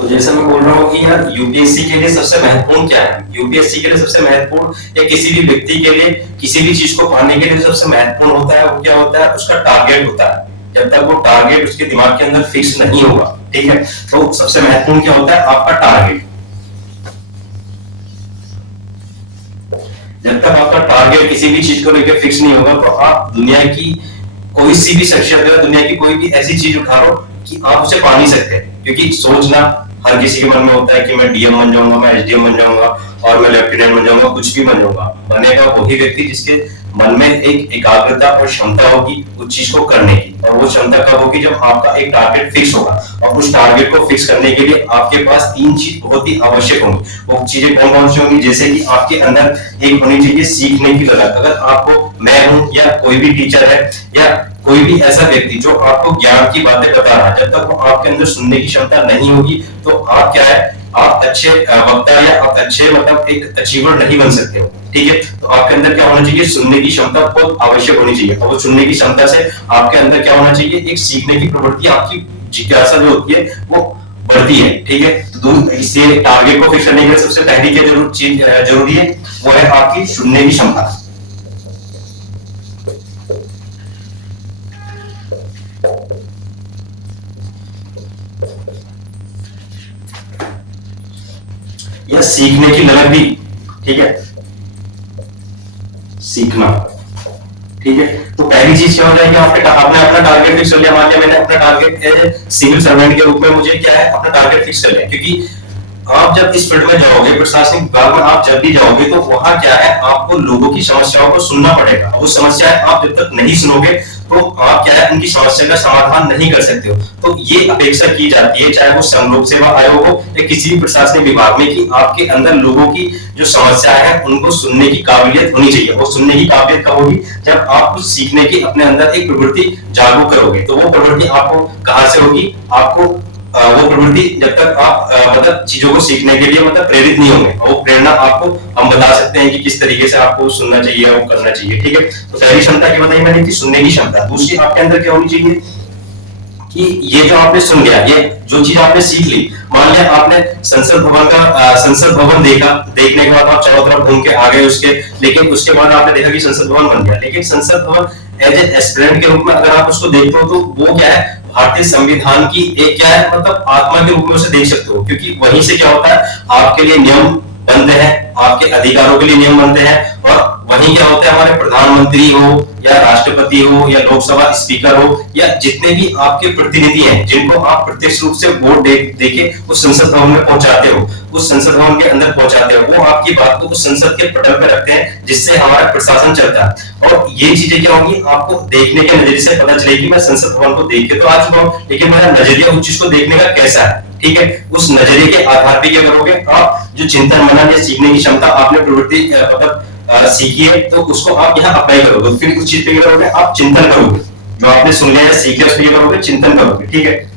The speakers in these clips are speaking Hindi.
तो जैसे मैं बोल रहा हूँ कि यार यूपीएससी के लिए सबसे महत्वपूर्ण क्या है, यूपीएससी के लिए सबसे महत्वपूर्ण या किसी भी व्यक्ति के लिए किसी भी चीज को पाने के लिए सबसे महत्वपूर्ण होता है वो क्या होता है, उसका टारगेट होता है। जब तक वो टारगेट उसके दिमाग के अंदर फिक्स नहीं होगा, ठीक है, तो सबसे महत्वपूर्ण क्या होता है, आपका टारगेट। जब तक आपका टारगेट किसी भी चीज को लेकर फिक्स नहीं होगा तो आप दुनिया की कोई सी भी शख्सियत है, दुनिया की कोई भी ऐसी चीज उठा लो कि आप उसे पा नहीं सकते, क्योंकि सोचना हर किसी के मन में होता है कि मैं डीएम बन जाऊंगा, मैं एसडीएम बन जाऊंगा और मैं लेफ्टिनेंट बन जाऊंगा, कुछ भी बन जाऊंगा। बनेगा वही व्यक्ति जिसके मन में एक एकाग्रता और क्षमता होगी उस चीज को करने की, और वो क्षमता कब होगी, जब आपका एक टारगेट फिक्स होगा। और उस टारगेट को फिक्स करने के लिए आपके पास तीन चीज बहुत ही आवश्यक होंगी। वो चीजें कौन कौन सी होंगी, जैसे कि आपके अंदर एक होनी चाहिए सीखने की ललक। अगर आपको, मैं हूं या कोई भी टीचर है या कोई भी ऐसा व्यक्ति जो आपको ज्ञान की बातें बता रहा है, जब तक वो आपके अंदर सुनने की क्षमता नहीं होगी तो आप क्या है, आप अच्छे वक्ता या आप अच्छे मतलब एक अचीवर नहीं बन सकते हो, ठीक है। तो आपके अंदर क्या होना चाहिए, सुनने की क्षमता बहुत आवश्यक होनी चाहिए। और वो सुनने की क्षमता से आपके अंदर क्या होना चाहिए, एक सीखने की प्रवृत्ति, आपकी जिज्ञासा जो होती है वो बढ़ती है, ठीक है। तो इससे टारगेट को फिक्स करने के लिए सबसे पहली क्या चीज जरूरी है, वो है आपकी सुनने की क्षमता। या सीखने की ललक भी, ठीक है, सीखना, ठीक है। तो पहली चीज क्या हो जाएगी, आपने अपना टारगेट फिक्स कर लिया। मान लिया मैंने अपना टारगेट एज सिविल सर्वेंट के रूप में मुझे क्या है, अपना टारगेट फिक्स कर लिया, क्योंकि आप जब इस फील्ड में जाओगे, प्रशासनिक विभाग में आप जब भी जाओगे तो वहां क्या है, आपको लोगों की समस्याओं को सुनना पड़ेगा। वो समस्याएं आप जब तक नहीं सुनोगे तो आप क्या है, उनकी समस्या का समाधान नहीं कर सकते हो। तो ये अपेक्षा की जाती है, चाहे वो संघ लोक सेवा आयोग हो या किसी भी प्रशासनिक विभाग में, कि आपके अंदर लोगों की जो समस्याएं हैं उनको सुनने की काबिलियत होनी चाहिए। वो सुनने की काबिलियत कब होगी, जब आप कुछ सीखने की अपने अंदर एक प्रवृत्ति जागरूक करोगे। तो वो प्रवृत्ति आपको कहां से होगी, आपको वो प्रवृत्ति जब तक आप मतलब चीजों को सीखने के लिए मतलब प्रेरित नहीं होंगे, वो प्रेरणा आपको हम बता सकते हैं कि किस तरीके से आपको सुनना चाहिए, वो करना चाहिए, ठीक है। तो पहली क्षमता की बताई मैंने कि सुनने की क्षमता। दूसरी आपके अंदर क्या होनी चाहिए कि ये जो आपने सुन लिया, ये जो चीज आपने सीख ली, मान लिया आपने संसद भवन का संसद भवन देखा, देखने के बाद आप चारों तरफ घूम के आ गए उसके, लेकिन उसके बाद आपने देखा कि संसद भवन बन गया, लेकिन संसद भवन एज ए एस्पिरेंट के रूप में अगर आप उसको देखते हो तो वो क्या है, भारतीय संविधान की एक क्या है, मतलब आत्मा के रूप में उसे देख सकते हो, क्योंकि वहीं से क्या होता है, आपके लिए नियम बनते हैं, आपके अधिकारों के लिए नियम बनते हैं। और वहीं क्या होता है, हमारे प्रधानमंत्री हो या राष्ट्रपति हो या लोकसभा स्पीकर हो या जितने भी आपके प्रतिनिधि हैं, जिनको आप प्रत्यक्ष रूप से वोट देके उस संसद भवन में पहुंचाते हो, उस संसद भवन के अंदर पहुंचाते हो, वो आपकी बात को उस संसद के पटल पर रखते हैं, जिससे हमारा प्रशासन चलता है। और ये चीजें क्या होंगी, आपको देखने के नजरिए से पता चलेगी। मैं संसद भवन को देख के तो आ चुका हूँ, लेकिन मेरा नजरिया उस चीज को देखने का कैसा है, ठीक है। उस नजरिए के आधार पर क्या करोगे आप, जो चिंतन मनन या सीखने की क्षमता आपने प्रवृत्ति मतलब सीखी है, तो उसको आप यहाँ अप्लाई करोगे। फिर उस चीज पे क्या करोगे, आप चिंतन करोगे, जो आपने सुन लिया या सीख लिया उस पर क्या करोगे, चिंतन करोगे, ठीक है।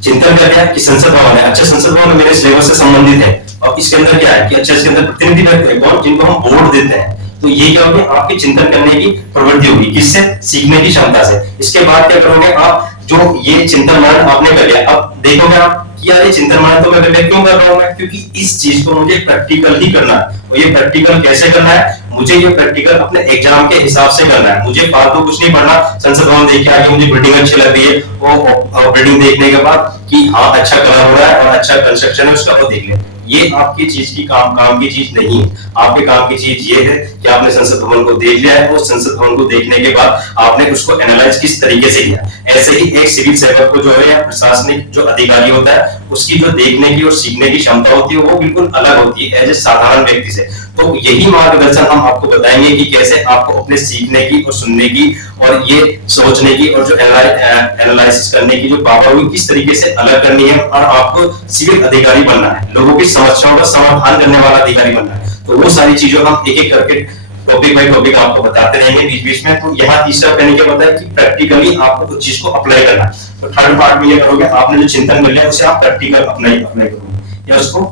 चिंतन कर लिया कि संसद भवन है, अच्छा संसद भवन मेरे सिलेबस से संबंधित है, और इसके अंदर क्या है कि अच्छा इसके अंदर प्रतिनिधि बैठते हैं कौन, जिनको हम वोट देते हैं। तो ये क्या होगी, आपकी चिंतन करने की प्रवृत्ति होगी, किससे, सीखने की क्षमता से। इसके बाद क्या करोगे आप, जो ये चिंतन मनन आपने कर लिया, अब देखोगे आप कि यार ये चिंतन मनन तो मैं क्यों कर रहा हूं, मैं क्योंकि इस चीज को मुझे प्रैक्टिकल ही करना है। और ये प्रैक्टिकल कैसे करना है, मुझे ये प्रैक्टिकल अपने एग्जाम के हिसाब से करना है, मुझे फालतू कुछ नहीं पढ़ना। संसद भवन देख के आगे मुझे बिल्डिंग अच्छी लग रही है, वो बिल्डिंग देखने के बाद कि हाँ अच्छा कलर हो रहा है और अच्छा कंस्ट्रक्शन है उसका, वो देख ले, ये आपकी चीज की काम की चीज नहीं है। आपके काम की चीज ये है कि आपने संसद भवन को देख लिया है, और संसद भवन को देखने के बाद आपने उसको एनालाइज किस तरीके से किया। ऐसे ही एक सिविल सेवक को जो है या प्रशासनिक जो अधिकारी होता है, उसकी जो देखने की और सीखने की क्षमता होती है वो बिल्कुल अलग होती है एज ए साधारण व्यक्ति से। तो यही मार्गदर्शन हम आपको बताएंगे कि कैसे आपको अपने सीखने की और सुनने की और ये सोचने की और जो एनालिसिस करने की जो पावर होगी किस तरीके से अलग करनी है, और आपको सिविल अधिकारी बनना है, लोगों की समस्याओं का समाधान करने वाला अधिकारी बनना है। तो वो सारी चीजों हम एक एक करके टॉपिक बाय टॉपिक आपको बताते रहेंगे बीच बीच में। तो यहाँ तीसरा कहने क्या बताया कि प्रैक्टिकली आपको कुछ चीज को अप्लाई करना है। तो थर्ड पार्ट में ये करोगे, आपने जो चिंतन कर लिया उसे आप प्रैक्टिकल अप्लाई करोगे, या उसको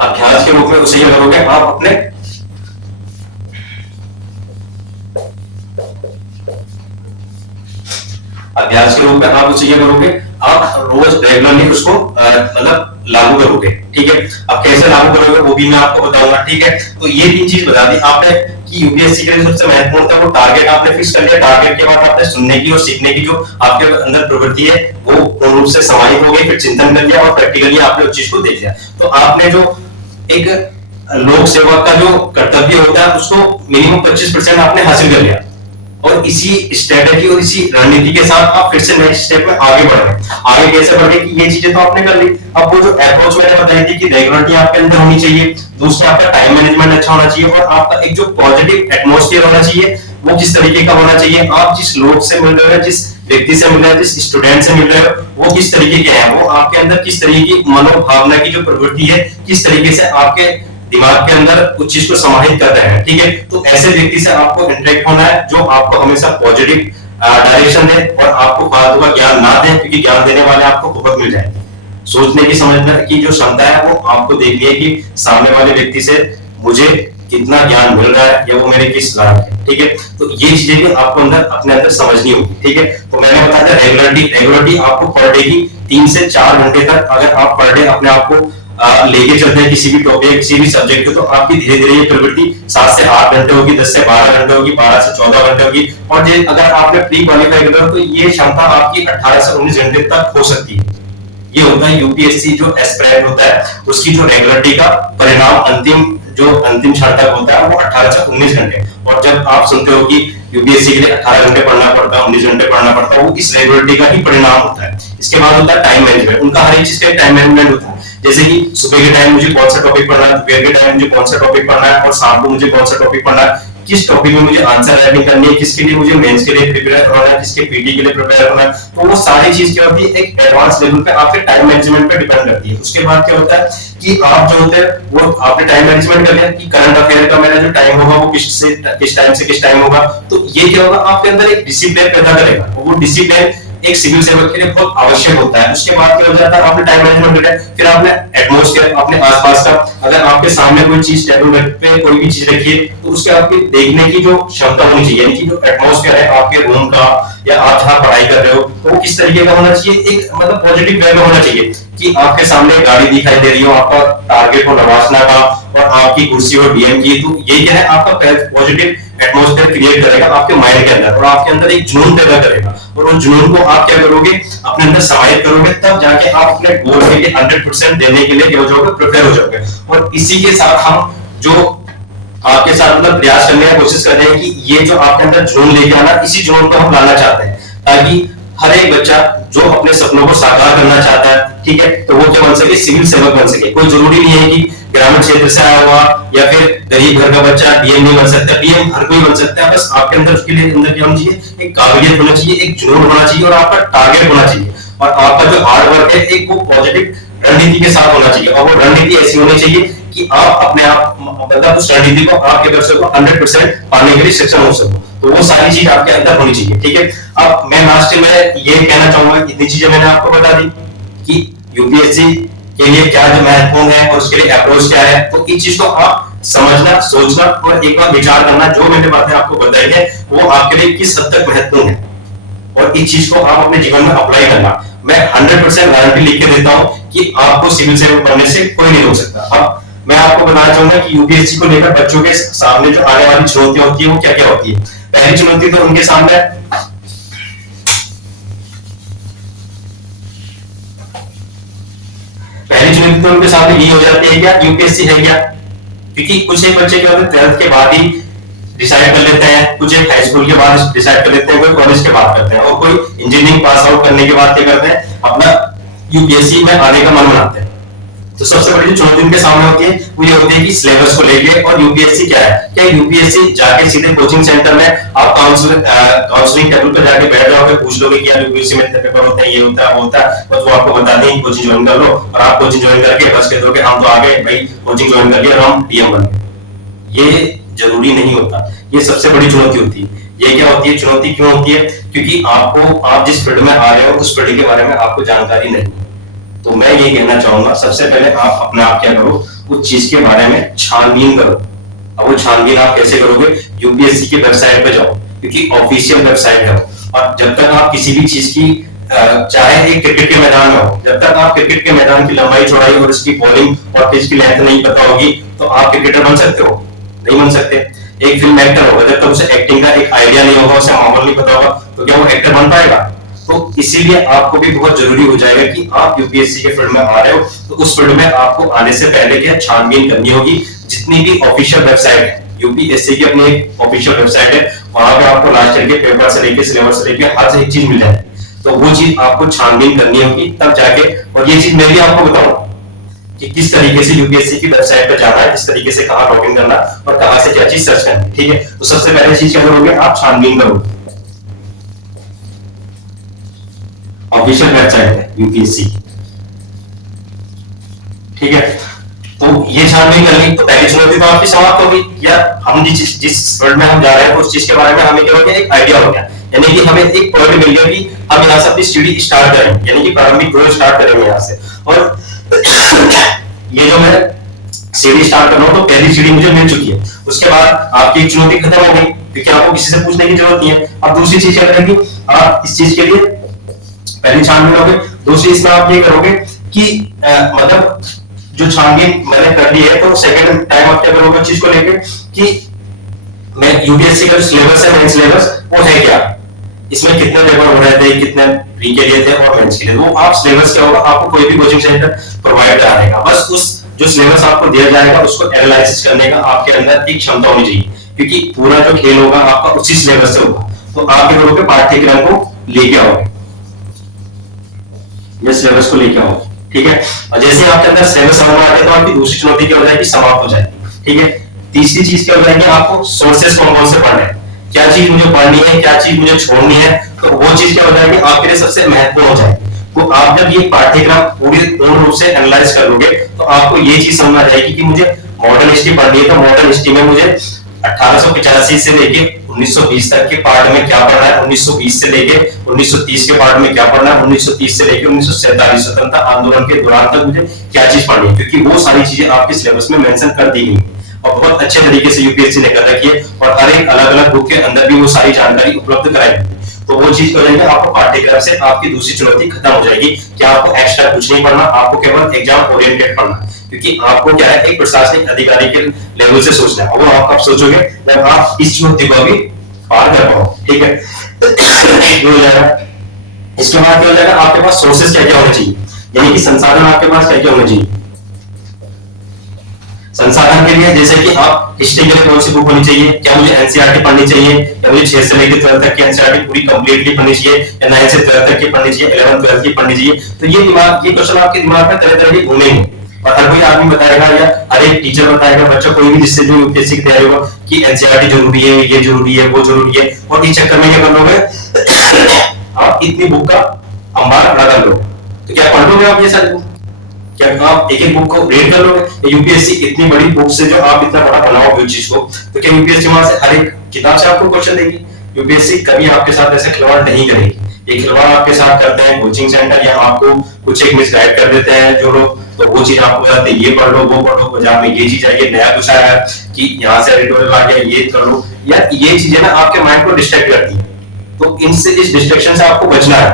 अभ्यास के रूप में उसे क्या करोगे आप अपने अभ्यास के रूप में आप उसे क्या करोगे, आप रोज रेगुलरली उसको मतलब लागू करोगे, ठीक है। अब कैसे लागू करोगे वो भी मैं आपको बताऊंगा, ठीक है। तो ये 3 चीज बता दी आपने कि यूपीएससी के लिए सबसे महत्वपूर्ण था वो टारगेट आपने फिक्स कर लिया। टारगेट के बाद आपने सुनने की और सीखने की जो आपके अंदर प्रवृत्ति है वो पूर्ण रूप से समाहित हो गई, फिर चिंतन कर लिया और प्रैक्टिकली आपने उस चीज को देख लिया। तो आपने जो एक लोक सेवक का जो कर्तव्य होता है उसको मिनिमम 25% आपने हासिल कर लिया, और इसी स्ट्रेटेजी और इसी रणनीति के साथ आप फिर से नेक्स्ट स्टेप में आगे बढ़ रहे हैं। आगे कैसे बढ़ गए कि ये चीजें तो आपने कर ली, अब वो जो अप्रोच मैंने बताई थी कि रेगुलरिटी आपके अंदर होनी चाहिए, दूसरा आपका टाइम मैनेजमेंट अच्छा होना चाहिए, और आपका एक जो पॉजिटिव एटमॉस्फेयर होना चाहिए वो किस तरीके का होना चाहिए, आप जिस लोग से मिल रहे हो, जिस व्यक्ति से मिल रहे हो, जिस स्टूडेंट से मिल रहे हो, वो किस तरीके के हैं, वो आपके अंदर किस तरीके की मनोभावना की जो प्रवृत्ति है, किस तरीके से आपके दिमाग के अंदर उस चीज को समाहित कर रहे हैं, ठीक है। तो ऐसे व्यक्ति से आपको इंटरेक्ट होना है जो आपको हमेशा पॉजिटिव डायरेक्शन दे और आपको फालतू का ज्ञान ना दे, क्योंकि ज्ञान देने वाले आपको बहुत मिल जाएंगे। सोचने की समझने की जो क्षमता है वो आपको देखनी है कि सामने वाले व्यक्ति से मुझे कितना ज्ञान मिल रहा है या वो मेरे किस लायक है, ठीक है। तो ये चीजें भी आपको अंदर अपने अंदर समझनी होगी, ठीक है। तो मैंने बताया था रेगुलरिटी आपको पर डे की 3 से 4 घंटे तक अगर आप पर डे अपने आप को लेके चलते हैं किसी भी टॉपिक किसी भी सब्जेक्ट को, तो आपकी धीरे धीरे ये प्रवृत्ति 7 से 8 घंटे होगी, 10 से 12 घंटे होगी, 12 से 14 घंटे होगी, और ये अगर आपने प्री क्वालिफाई कर लिया तो ये क्षमता आपकी 18 से 19 घंटे तक हो सकती है। ये होता है यूपीएससी जो एस्पिरेंट होता है उसकी जो रेगुलरिटी का परिणाम अंतिम क्षण तक होता है वो 18 से 19 घंटे। और जब आप सुनते हो कि यूपीएससी के लिए 18 घंटे पढ़ना पड़ता है, 19 घंटे पढ़ना पड़ता है, वो इस रेगुलरिटी का ही परिणाम होता है। इसके बाद होता है टाइम मैनेजमेंट, उनका हर एक चीज का टाइम मैनेजमेंट होता है, जैसे कि सुबह के टाइम मुझे कौन सा टॉपिक पढ़ना है, दोपहर के टाइम मुझे कौन सा टॉपिक पढ़ना है, और शाम को मुझे कौन सा टॉपिक पढ़ना है, किस टॉपिक में मुझे आंसर राइटिंग करनी है, किसके लिए मुझे मेंस के लिए प्रिपेयर होना है, किसके पीटी के लिए प्रिपेयर होना है। तो वो सारी चीज क्या होती है एक एडवांस लेवल पे आपके टाइम मैनेजमेंट पे डिपेंड करती है। उसके बाद क्या होता है कि आप जो होते हैं वो आपने टाइम मैनेजमेंट कर लिया कि करंट अफेयर का मेरा जो टाइम होगा वो किस टाइम से किस टाइम होगा। तो ये क्या होगा आपके अंदर एक डिसिप्लिन पैदा करेगा, और वो डिसिप्लिन एक सिविल सेवक के लिए बहुत आवश्यक होता है। उसके बाद क्या हो जाता है आपने टाइम मैनेजमेंट किया, फिर आपने एटमॉस्फेयर अपने आसपास का, अगर आपके सामने कोई चीज टेबल पे कोई भी चीज रखी है तो उसके आपकी देखने की जो क्षमता होनी चाहिए, यानी कि जो एटमॉस्फेयर है आपके रूम का या आप जहां पढ़ाई कर रहे हो तो वो किस तरीके का होना चाहिए, एक मतलब पॉजिटिव वे में होना चाहिए कि आपके सामने गाड़ी दिखाई दे रही हो, आपका टारगेट हो नवासना का और आपकी कुर्सी हो डीएम की, तो ये क्या है आपका पॉजिटिव एटमॉस्फेयर क्रिएट करेगा आपके माइंड के अंदर, और आपके अंदर एक जुनून पैदा करेगा, और उस जुनून को आप क्या करोगे अपने अंदर समाहित करोगे, तब जाके आप अपने गोल के लिए 100% देने के लिए क्या हो जाओगे, प्रिपेयर हो जाओगे। और इसी के साथ हम जो आपके साथ मतलब प्रयास करने की कोशिश कर रहे हैं कि ये जो आपके अंदर जुनून लेके आना, इसी जुनून को हम लाना चाहते हैं, ताकि हर एक बच्चा जो अपने सपनों को साकार करना चाहता है, ठीक है, तो वो क्या बन सके, सिविल सेवक बन सके। कोई जरूरी नहीं है कि ग्रामीण क्षेत्र से आया हुआ या फिर गरीब घर का बच्चा डीएम नहीं बन सकता, डीएम हर कोई बन सकता है। बस आपके अंदर उसके लिए अंदर क्या होना चाहिए, एक काबिलियत होना चाहिए, एक जुनून होना चाहिए, और आपका टारगेट होना चाहिए, और आपका जो हार्ड वर्क है एक वो पॉजिटिव रणनीति के साथ होना चाहिए, और वो रणनीति ऐसी होनी चाहिए कि आप अपने आप मतलब उस रणनीति को आपके कर सको 100% पाने के लिए सक्षम हो सको। तो वो सारी चीज आपके अंदर होनी चाहिए, ठीक है। अब मैं लास्ट में ये कहना चाहूंगा, इतनी चीजें मैंने आपको बता दी कि यूपीएससी के लिए क्या जो महत्वपूर्ण है और उसके लिए अप्रोच क्या है, तो इस चीज को आप समझना, सोचना और एक बार विचार करना, जो मैंने बातें आपको बताई है वो आपके लिए किस हद तक महत्वपूर्ण है, और इस चीज को आप अपने जीवन में अप्लाई करना। मैं 100% गारंटी लिख के देता हूं कि आपको सिविल सेवक बनने से कोई नहीं रोक सकता। अब मैं आपको बताना चाहूंगा कि यूपीएससी को लेकर बच्चों के सामने जो आने वाली चुनौतियां होती है वो क्या क्या होती है। पहली चुनौती तो उनके सामने यही हो जाती है क्या यूपीएससी है क्या, क्योंकि कुछ एक बच्चे क्या होते हैं 12th के बाद ही डिसाइड कर लेते हैं, कुछ एक हाई स्कूल के बाद डिसाइड कर लेते हैं, कोई कॉलेज के बाद करते हैं, और कोई इंजीनियरिंग पास आउट करने के बाद क्या करते हैं अपना यूपीएससी में आने का मन बनाते हैं। तो सबसे बड़ी जो चुनौती उनके सामने होती है वो ये होती है कि सिलेबस को लेके, और यूपीएससी क्या है, क्या यूपीएससी जाके सीधे कोचिंग सेंटर में आप काउंसलिंग टेबल पर जाके बैठ जाओगे, पूछ लोगे कि यार यूपीएससी में इतने पेपर होते हैं, ये होता है वो होता है, बस वो आपको बता दें कोचिंग ज्वाइन कर लो, और आप कोचिंग ज्वाइन करके बस कह दोगे हम तो आ गए भाई कोचिंग ज्वाइन कर लिया और हम डीएम बन गए। ये जरूरी नहीं होता, ये सबसे बड़ी चुनौती होती है। ये क्या होती है, चुनौती क्यों होती है, क्योंकि आप जिस फील्ड में आ रहे हो उस फील्ड के बारे में आपको जानकारी नहीं। तो मैं ये कहना चाहूंगा सबसे पहले आप अपने आप क्या करो, उस चीज के बारे में छानबीन करो। अब वो छानबीन आप कैसे करोगे, यूपीएससी की वेबसाइट पे जाओ, क्योंकि ऑफिशियल वेबसाइट है। और जब तक आप किसी भी चीज की चाहे एक क्रिकेट के मैदान में हो, जब तक आप क्रिकेट के मैदान की लंबाई चौड़ाई और उसकी बॉलिंग और पिच की लेंथ नहीं पता होगी तो आप क्रिकेटर बन सकते हो? नहीं बन सकते। एक फिल्म एक्टर होगा, जब तक उसे एक्टिंग का एक आइडिया नहीं होगा, उसे माहौल नहीं पता होगा, तो क्या वो एक्टर बन पाएगा? तो इसीलिए आपको भी बहुत जरूरी हो जाएगा कि आप यूपीएससी के फील्ड में आ रहे हो तो उस फील्ड में आपको आने से पहले क्या छानबीन करनी होगी। जितनी भी ऑफिशियल वेबसाइट है, यूपीएससी की अपनी एक ऑफिशियल वेबसाइट है, वहां पे आपको लास्ट ईयर के पेपर से लेके सिलेबस से लेके हर एक चीज मिल जाएगी। तो वो चीज आपको छानबीन करनी होगी तब जाके। और ये चीज मैं भी आपको बताऊंगा कि किस तरीके से यूपीएससी की वेबसाइट पर जाना है, किस तरीके से कहां लॉग इन करना और कहां से क्या चीज सर्च करनी। ठीक है, तो सबसे पहले चीज क्या करोगे, आप छानबीन करोगे। ऑफिशियल वेबसाइट है यूपीएससी, ठीक है। तो ये छानबीन करनी, तो पहली चुनौती तो आपकी समाप्त होगी। या हम जिस फील्ड में हम जा रहे हैं उस चीज के बारे में हमें क्या हो गया, एक आइडिया हो गया। यानी कि हमें एक पॉइंट मिल गया कि हम यहाँ से अपनी सीढ़ी स्टार्ट करेंगे, यानी कि प्रारंभिक ग्रोथ स्टार्ट करेंगे यहाँ से। और ये जो मैं सीढ़ी स्टार्ट कर रहा हूँ, तो पहली सीढ़ी मुझे मिल चुकी है। उसके बाद आपकी एक चुनौती खत्म हो गई, क्योंकि आपको किसी से पूछने की जरूरत नहीं है। अब दूसरी चीज क्या करेंगे, आप इस चीज के लिए पहली छानबीन होगी। दूसरी इसमें आप ये करोगे कि मतलब जो छानबीन मैंने कर ली है, तो सेकंड टाइम आप क्या करोगे चीज को लेके कि मैं यूपीएससी का जो सिलेबस है, मेन सिलेबस, वो है क्या, इसमें कितने पेपर हो रहे थे, कितने प्री के लिए थे और मेंस के लिए। वो आप सिलेबस क्या होगा, आपको कोई भी कोचिंग सेंटर प्रोवाइड करा देगा। बस उस जो सिलेबस आपको दिया जाएगा उसको एनालिसिस करने का आपके अंदर एक क्षमता होनी चाहिए, क्योंकि पूरा जो खेल होगा आपका उसी सिलेबस से होगा। तो आप क्या करोगे, पाठ्यक्रम को लेके आओगे, ये सिलेबस को लेके आओगे, ठीक है। और जैसे आपके अंदर सिलेबस समझ में आ गया तो आपकी दूसरी चुनौती क्या हो जाएगी, समाप्त हो जाएगी, ठीक है। तीसरी चीज क्या हो जाएगी, आपको सोर्सेस कौन कौन से पढ़ने हैं, क्या चीज मुझे पढ़नी है, क्या चीज मुझे छोड़नी है, तो वो चीज क्या हो जाएगी आपके लिए सबसे महत्वपूर्ण हो जाएगी। तो आप जब ये पाठ्यक्रम पूर्ण रूप से एनालाइज करोगे तो आपको ये चीज समझ आ जाएगी कि मुझे मॉडर्न हिस्ट्री पढ़नी है, तो मॉडर्न हिस्ट्री में मुझे 1885 से लेके 1920 तक के पार्ट में क्या पढ़ना है, 1920 से लेके 1930 के पार्ट में क्या पढ़ना है, 1930 से लेके 1947 स्वतंत्रता आंदोलन के दौरान तक मुझे क्या चीज पढ़नी है, क्योंकि वो सारी चीजें आपके सिलेबस में मेंशन कर दी गई और बहुत अच्छे तरीके से यूपीएससी ने कर रखी है। और हर एक अलग अलग बुक के अंदर भी वो सारी जानकारी उपलब्ध कराई। तो वो चीज हो जाएगी, आपको पाठ्यक्रम से आपकी दूसरी चुनौती खत्म हो जाएगी कि आपको एक्स्ट्रा कुछ नहीं पढ़ना, आपको केवल एग्जाम ओरिएंटेड पढ़ना, क्योंकि आपको क्या है, एक प्रशासनिक अधिकारी के लेवल से सोचना है। वो आप सोचोगे जब आप इस चुनौती को भी पार कर पाओ, ठीक है। ये हो जाएगा। इसके बाद क्या हो जाएगा, आपके पास सोर्सेस क्या क्या होने चाहिए, यानी कि संसाधन आपके पास क्या क्या होने चाहिए। संसाधन के लिए जैसे कि आप हिस्ट्री के लिए कौन सी बुक होनी चाहिए, क्या मुझे एनसीईआरटी पढ़नी चाहिए, या मुझे 6 से लेकर 12 तक की एनसीईआरटी पूरी कंप्लीटली पढ़नी चाहिए, या 9 से 12 तक की पढ़नी चाहिए, 11 12 की पढ़नी चाहिए। तो ये क्वेश्चन आपके दिमाग में तरह तरह के घूमेंगे और हर कोई आदमी बताएगा या हर एक टीचर बताएगा, बच्चा कोई भी जिससे जो यूपीएससी की तैयारी होगा कि एनसीईआरटी जरूरी है, ये जरूरी है, वो जरूरी है। और इस चक्कर में क्या कर लोगे, आप इतनी बुक का अंबार लगा लो, तो क्या पढ़ लोगे आप ये सारी बुक? क्या आप एक एक बुक को रीड कर लोगे? यूपीएससी इतनी बड़ी बुक से जो आप इतना बड़ा बनाओगे उस चीज को, तो क्या यूपीएससी वहां से हर एक किताब से आपको क्वेश्चन देगी? यूपीएससी कभी आपके साथ ऐसे खिलवाड़ नहीं करेगी। ये खिलवाड़ आपके साथ करते हैं कोचिंग सेंटर, या आपको कुछ एक मिसगाइड कर देते हैं जो लोग, तो वो चीज आपको बताते हैं ये पढ़ लो, वो पढ़ लो, बाजार में ये चीज है, ये नया कुछ आया है कि यहाँ से एडिटोरियल आ गया, ये कर लो। यार ये चीजें ना आपके माइंड को डिस्ट्रैक्ट करती है, तो इनसे, इस डिस्ट्रैक्शन से आपको बचना है।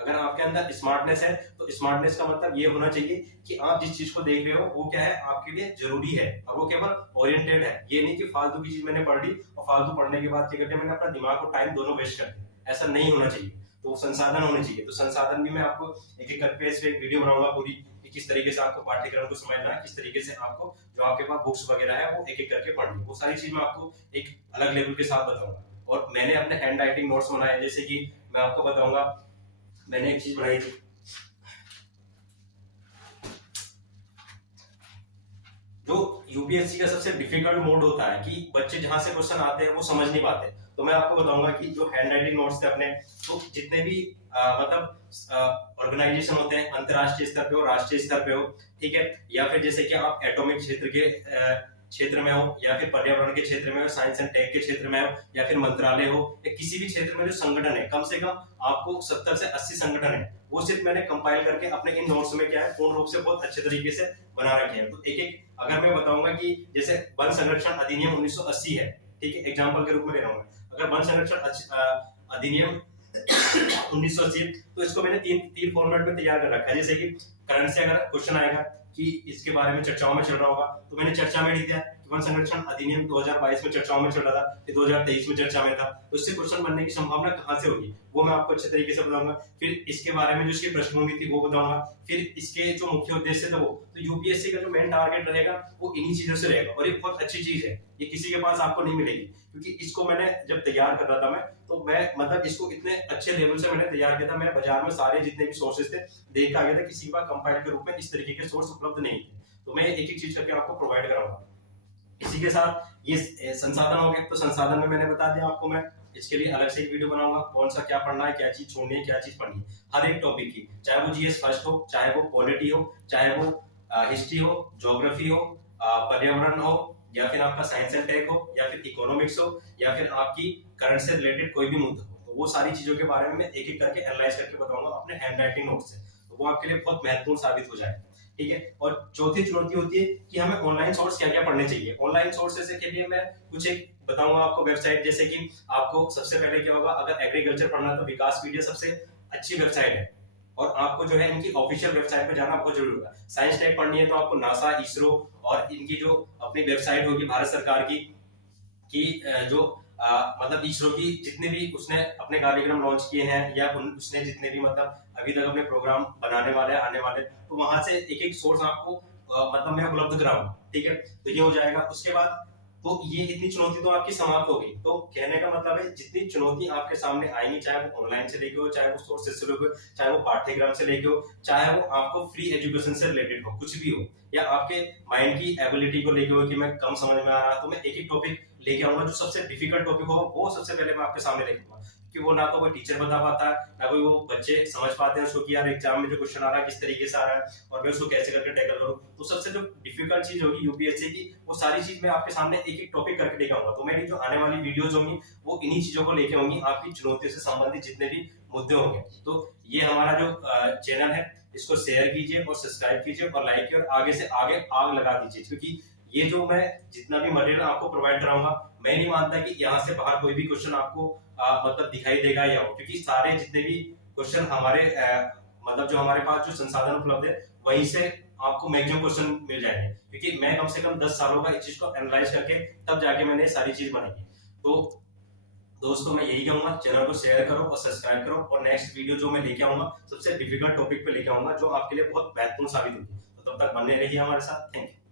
अगर आपके अंदर स्मार्टनेस है तो स्मार्टनेस का मतलब ये होना चाहिए कि आप जिस चीज को देख रहे हो वो क्या है, आपके लिए जरूरी है और वो केवल ओरिएंटेड है। ये नहीं कि फालतू की चीज मैंने पढ़ ली और फालतू पढ़ने के बाद क्या करते मैंने अपना दिमाग और टाइम दोनों वेस्ट कर दिया, ऐसा नहीं होना चाहिए। तो संसाधन होने चाहिए, तो संसाधन भी मैं आपको एक एक करके इस पे एक वीडियो बनाऊंगा पूरी, कि किस तरीके से आपको पाठ्यक्रम को समझना है, किस तरीके से आपको जो आपके पास बुक्स वगैरह है वो एक एक करके पढ़नी है। वो सारी चीज मैं आपको एक अलग लेवल के साथ बताऊंगा। और मैंने अपने हैंड राइटिंग नोट्स बनाए, जैसे कि मैं आपको बताऊंगा, मैंने एक चीज बनाई थी, जो यूपीएससी का सबसे डिफिकल्ट मोड होता है कि बच्चे जहां से क्वेश्चन आते हैं वो समझ नहीं पाते। तो मैं आपको बताऊंगा कि जो हैंड राइटिंग नोट्स थे अपने, तो जितने भी मतलब ऑर्गेनाइजेशन होते हैं अंतरराष्ट्रीय स्तर पे हो, राष्ट्रीय स्तर पे हो, ठीक है, या फिर जैसे कि आप एटॉमिक क्षेत्र के क्षेत्र में हो, या फिर पर्यावरण के क्षेत्र में हो, साइंस एंड टेक के क्षेत्र में हो, या फिर मंत्रालय हो, या किसी भी क्षेत्र में जो संगठन है, कम से कम आपको 70 से 80 संगठन है, वो सिर्फ मैंने कंपाइल करके अपने इन नोट्स में क्या है पूर्ण रूप से बहुत अच्छे तरीके से बना रखे हैं। तो एक एक अगर मैं बताऊंगा कि जैसे वन संरक्षण अधिनियम 1980 है, ठीक है, एग्जांपल के रूप में ले रहा हूं। अगर वन संरक्षण अधिनियम 1980, तो इसको मैंने तीन फॉर्मेट में तैयार कर रखा है। जैसे कि करंट से अगर क्वेश्चन आएगा कि इसके बारे में चर्चाओं में चल रहा होगा, तो मैंने चर्चा में लिख दिया कि वन संरक्षण अधिनियम 2022 में चर्चाओं में चल रहा था, फिर 2023 में चर्चा में था, तो इससे क्वेश्चन बनने की संभावना कहां से होगी वो मैं आपको अच्छे तरीके से बताऊंगा। फिर इसके बारे में जो इसकी पृष्ठभूमि थी वो बताऊंगा, फिर इसके जो मुख्य उद्देश्य था वो, तो यूपीएससी का जो मेन टारगेट रहेगा वो इन्हीं चीजों से रहेगा। और ये बहुत अच्छी चीज है, ये किसी के पास आपको नहीं मिलेगी, क्योंकि इसको मैंने जब तैयार कर रहा था मैं, तो मैं मतलब इसको इतने अच्छे लेवल से मैंने तैयार किया था। मैं बाजार में सारे जितने भी सोर्सेज थे देख के आ गया था, किसी के पास कंपाइल के रूप में इस तरीके के सोर्स उपलब्ध नहीं थे, तो मैं एक एक चीज करके आपको प्रोवाइड कराऊंगा। इसी के साथ ये संसाधन हो गए, तो संसाधन में मैंने बता दिया आपको, मैं इसके लिए अलग से एक वीडियो बनाऊंगा, कौन सा क्या पढ़ना है, क्या चीज छोड़नी है, क्या चीज पढ़नी है, हर एक टॉपिक की, चाहे वो जीएस फर्स्ट हो, चाहे वो पॉलिटी हो, चाहे वो हिस्ट्री हो, ज्योग्राफी हो, पर्यावरण हो, या फिर आपका साइंस एंड टेक हो, या फिर इकोनॉमिक्स हो, या फिर आपकी करंट से रिलेटेड कोई भी मुद्दा हो, तो वो सारी चीजों के बारे में मैं एक एक करके एनालाइज करके बताऊंगा अपने हैंड राइटिंग नोट से, तो वो आपके लिए बहुत महत्वपूर्ण साबित हो जाएगा। ठीक है। और चौथी चुनौती होती है कि हमें ऑनलाइन सोर्स क्या क्या पढ़ने चाहिए। ऑनलाइन सोर्सेज के लिए मैं कुछ एक बताऊंगा आपको वेबसाइट, जैसे कि आपको सबसे पहले क्या होगा, अगर एग्रीकल्चर पढ़ना है तो विकासपीडिया सबसे अच्छी वेबसाइट है, और आपको जो है इनकी ऑफिशियल वेबसाइट पे जाना बहुत जरूरी होगा। साइंस टेक पढ़नी है तो आपको नासा, इसरो और इनकी जो अपनी वेबसाइट होगी भारत सरकार की जो मतलब इसरो की जितने भी उसने अपने कार्यक्रम लॉन्च किए हैं, या उसने जितने भी मतलब अभी तक अपने प्रोग्राम बनाने वाले आने वाले, तो वहां से एक एक सोर्स आपको मतलब मैं उपलब्ध कराऊंगा। ठीक है, तो ये हो जाएगा। उसके बाद तो ये इतनी चुनौती तो आपकी समाप्त हो गई। तो कहने का मतलब है जितनी चुनौती आपके सामने आएंगी, चाहे वो ऑनलाइन से लेके हो, चाहे वो सोर्सेज से लेके हो, चाहे वो पाठ्यक्रम से लेके हो, चाहे वो आपको फ्री एजुकेशन से रिलेटेड हो, कुछ भी हो, या आपके माइंड की एबिलिटी को लेके हो कि मैं कम समझ में आ रहा, तो मैं एक एक टॉपिक लेके आऊंगा। जो सबसे डिफिकल्ट टॉपिक होगा वो सबसे पहले मैं आपके सामने लेके आऊंगा, कि वो ना तो कोई टीचर बता पाता है, ना कोई वो बच्चे समझ पाते हैं उसको कि यार एग्जाम में जो क्वेश्चन आ रहा है किस तरीके से आ रहा है और मैं उसको कैसे करके टैकल करूं। तो सबसे जो डिफिकल्ट चीज होगी यूपीएससी की, वो सारी चीज मैं आपके सामने एक एक टॉपिक करके लेके आऊंगा। तो मेरी जो आने वाली वीडियोज होंगी वो इन्हीं चीजों को लेके होंगी, आपकी चुनौतियों से संबंधित जितने भी मुद्दे होंगे। तो ये हमारा जो चैनल है इसको शेयर कीजिए और सब्सक्राइब कीजिए और लाइक कीजिए, और आगे से आगे आग लगा दीजिए, क्योंकि ये जो मैं जितना भी मटेरियल आपको प्रोवाइड कराऊंगा, मैं नहीं मानता कि यहाँ से बाहर कोई भी क्वेश्चन आपको मतलब दिखाई देगा या हो, क्योंकि सारे जितने भी क्वेश्चन हमारे मतलब जो हमारे पास जो संसाधन उपलब्ध है वहीं से आपको मैक्सिमम क्वेश्चन मिल जाएंगे, क्योंकि मैं कम से कम 10 सालों का इस चीज को एनालाइज करके तब जाके मैंने सारी चीज बनाई। तो दोस्तों मैं यही कहूंगा, चैनल को शेयर करो और सब्सक्राइब करो, और नेक्स्ट वीडियो जो मैं लेके आऊंगा सबसे डिफिकल्ट टॉपिक पे लेके आऊंगा, जो आपके लिए बहुत महत्वपूर्ण साबित होगी। तो तब तक बने रहिए हमारे साथ। Thank you.